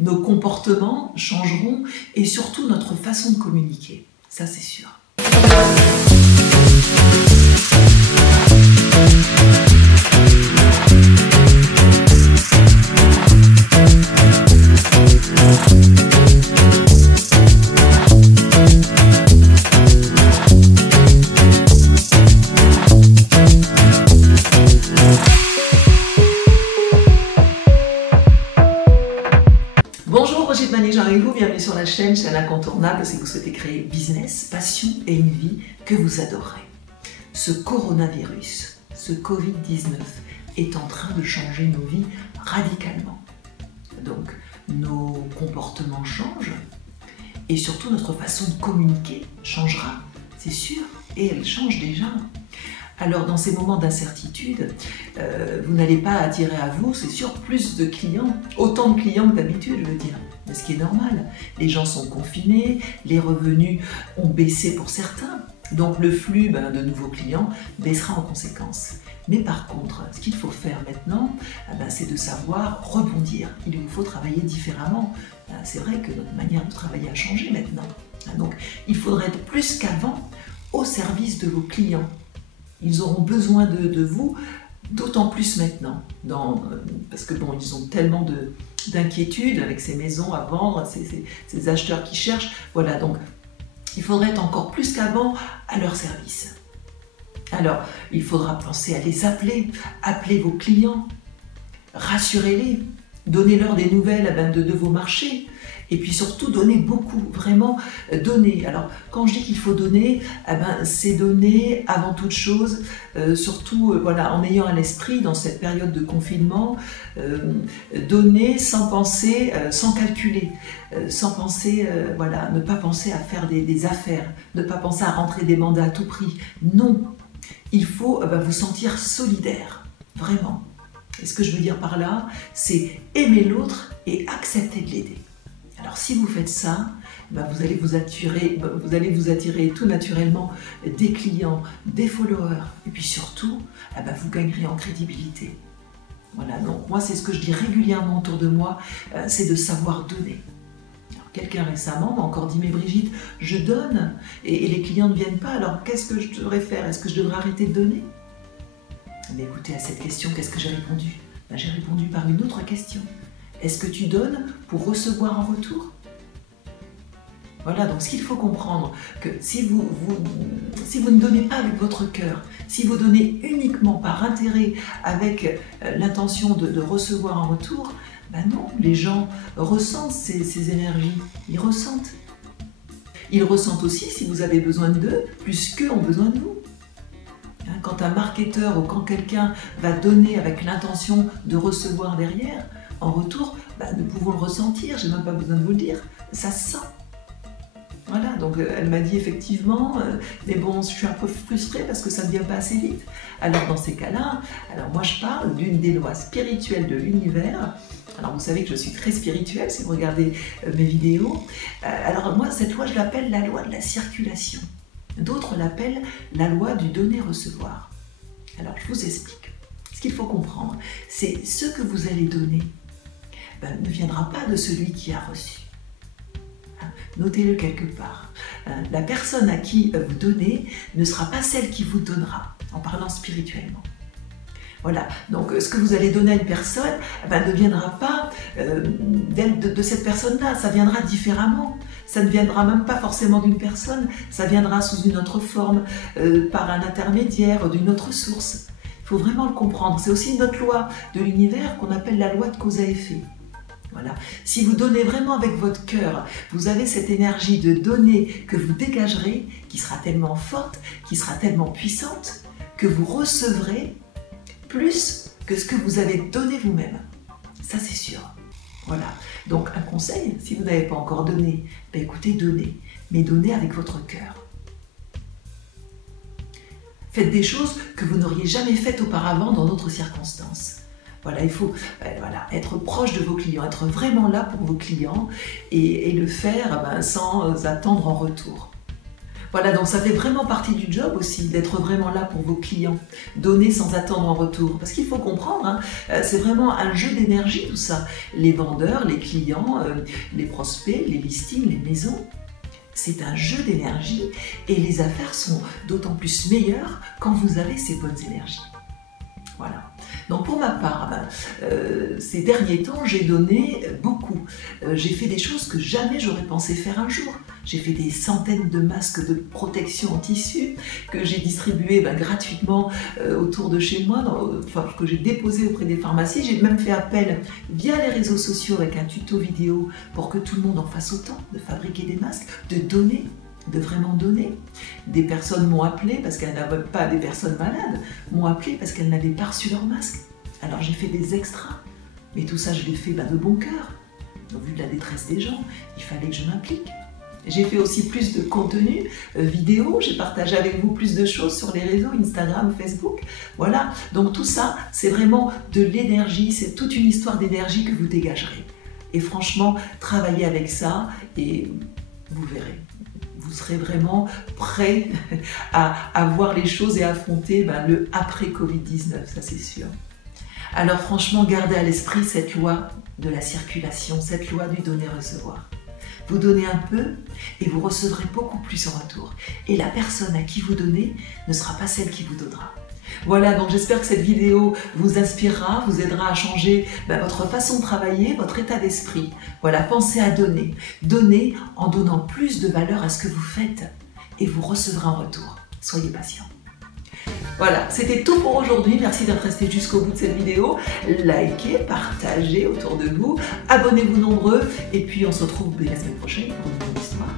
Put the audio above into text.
nos comportements changeront et surtout notre façon de communiquer. Ça, c'est sûr. Bonjour, Brigitte Manigeant avec vous, bienvenue sur la chaîne incontournable si vous souhaitez créer business, passion et une vie que vous adorez. Ce coronavirus, ce Covid-19 est en train de changer nos vies radicalement. Donc nos comportements changent et surtout notre façon de communiquer changera, c'est sûr, et elle change déjà. Alors dans ces moments d'incertitude, vous n'allez pas attirer à vous, c'est sûr, plus de clients, autant de clients que d'habitude, je veux dire. Mais ce qui est normal, les gens sont confinés, les revenus ont baissé pour certains, donc le flux de nouveaux clients baissera en conséquence. Mais par contre, ce qu'il faut faire maintenant, c'est de savoir rebondir. Il vous faut travailler différemment. C'est vrai que notre manière de travailler a changé maintenant. Donc il faudrait être plus qu'avant au service de vos clients. Ils auront besoin de vous, d'autant plus maintenant, parce que bon, ils ont tellement d'inquiétudes avec ces maisons à vendre, ces acheteurs qui cherchent. Voilà, donc il faudrait être encore plus qu'avant à leur service. Alors, il faudra penser à les appeler vos clients, rassurez-les, donnez-leur des nouvelles de vos marchés. Et puis surtout, donner beaucoup, vraiment donner. Alors, quand je dis qu'il faut donner, c'est donner avant toute chose, surtout voilà, en ayant à l'esprit, dans cette période de confinement, donner sans penser, sans calculer, sans penser, voilà, ne pas penser à faire des affaires, ne pas penser à rentrer des mandats à tout prix. Non, il faut vous sentir solidaire, vraiment. Et ce que je veux dire par là, c'est aimer l'autre et accepter de l'aider. Alors si vous faites ça, vous allez vous attirer tout naturellement des clients, des followers, et puis surtout, vous gagnerez en crédibilité. Voilà, donc moi c'est ce que je dis régulièrement autour de moi, c'est de savoir donner. Quelqu'un récemment m'a encore dit « Mais Brigitte, je donne et les clients ne viennent pas, alors qu'est-ce que je devrais faire? Est-ce que je devrais arrêter de donner ?» Mais écoutez, à cette question, qu'est-ce que j'ai répondu? J'ai répondu par une autre question. Est-ce que tu donnes pour recevoir en retour? Voilà, donc ce qu'il faut comprendre, que si vous ne donnez pas avec votre cœur, si vous donnez uniquement par intérêt, avec l'intention de recevoir en retour, non, les gens ressentent ces énergies, ils ressentent. Ils ressentent aussi si vous avez besoin d'eux, plus qu'eux ont besoin de vous. Quand un marketeur ou quand quelqu'un va donner avec l'intention de recevoir derrière, en retour, nous pouvons le ressentir, je n'ai même pas besoin de vous le dire, ça se sent. Voilà, donc elle m'a dit effectivement, mais bon, je suis un peu frustrée parce que ça ne vient pas assez vite. Alors dans ces cas-là, moi je parle d'une des lois spirituelles de l'univers. Alors vous savez que je suis très spirituelle si vous regardez mes vidéos. Alors moi, cette loi, je l'appelle la loi de la circulation. D'autres l'appellent la loi du donner-recevoir. Alors je vous explique. Ce qu'il faut comprendre, c'est ce que vous allez donner ne viendra pas de celui qui a reçu. Notez-le quelque part. La personne à qui vous donnez ne sera pas celle qui vous donnera, en parlant spirituellement. Voilà, donc ce que vous allez donner à une personne ne viendra pas de cette personne-là, ça viendra différemment. Ça ne viendra même pas forcément d'une personne, ça viendra sous une autre forme, par un intermédiaire, d'une autre source. Il faut vraiment le comprendre. C'est aussi une autre loi de l'univers qu'on appelle la loi de cause à effet. Voilà. Si vous donnez vraiment avec votre cœur, vous avez cette énergie de donner que vous dégagerez, qui sera tellement forte, qui sera tellement puissante, que vous recevrez plus que ce que vous avez donné vous-même. Ça, c'est sûr. Voilà. Donc, un conseil, si vous n'avez pas encore donné, écoutez, donnez. Mais donnez avec votre cœur. Faites des choses que vous n'auriez jamais faites auparavant dans d'autres circonstances. Voilà, il faut être proche de vos clients, être vraiment là pour vos clients et le faire sans attendre en retour. Voilà, donc ça fait vraiment partie du job aussi, d'être vraiment là pour vos clients, donner sans attendre en retour. Parce qu'il faut comprendre, hein, c'est vraiment un jeu d'énergie tout ça. Les vendeurs, les clients, les prospects, les listings, les maisons, c'est un jeu d'énergie et les affaires sont d'autant plus meilleures quand vous avez ces bonnes énergies. Voilà. Donc pour ma part, ces derniers temps, j'ai donné beaucoup. J'ai fait des choses que jamais j'aurais pensé faire un jour. J'ai fait des centaines de masques de protection en tissu que j'ai distribués gratuitement autour de chez moi, que j'ai déposé auprès des pharmacies. J'ai même fait appel via les réseaux sociaux avec un tuto vidéo pour que tout le monde en fasse autant, de fabriquer des masques, de donner. De vraiment donner. Des personnes m'ont appelé parce qu'elles n'avaient pas, des personnes malades m'ont appelé parce qu'elles n'avaient pas reçu leur masque. Alors j'ai fait des extras, mais tout ça je l'ai fait de bon cœur. Au vu de la détresse des gens, il fallait que je m'implique. J'ai fait aussi plus de contenu vidéo, j'ai partagé avec vous plus de choses sur les réseaux Instagram, Facebook. Voilà, donc tout ça c'est vraiment de l'énergie, c'est toute une histoire d'énergie que vous dégagerez. Et franchement, travaillez avec ça et vous verrez. Vous serez vraiment prêt à voir les choses et affronter le après Covid-19, ça c'est sûr. Alors franchement, gardez à l'esprit cette loi de la circulation, cette loi du donner-recevoir. Vous donnez un peu et vous recevrez beaucoup plus en retour. Et la personne à qui vous donnez ne sera pas celle qui vous donnera. Voilà, donc j'espère que cette vidéo vous inspirera, vous aidera à changer votre façon de travailler, votre état d'esprit. Voilà, pensez à donner. Donnez en donnant plus de valeur à ce que vous faites et vous recevrez en retour. Soyez patient. Voilà, c'était tout pour aujourd'hui. Merci d'être resté jusqu'au bout de cette vidéo. Likez, partagez autour de vous, abonnez-vous nombreux et puis on se retrouve la semaine prochaine pour une nouvelle histoire.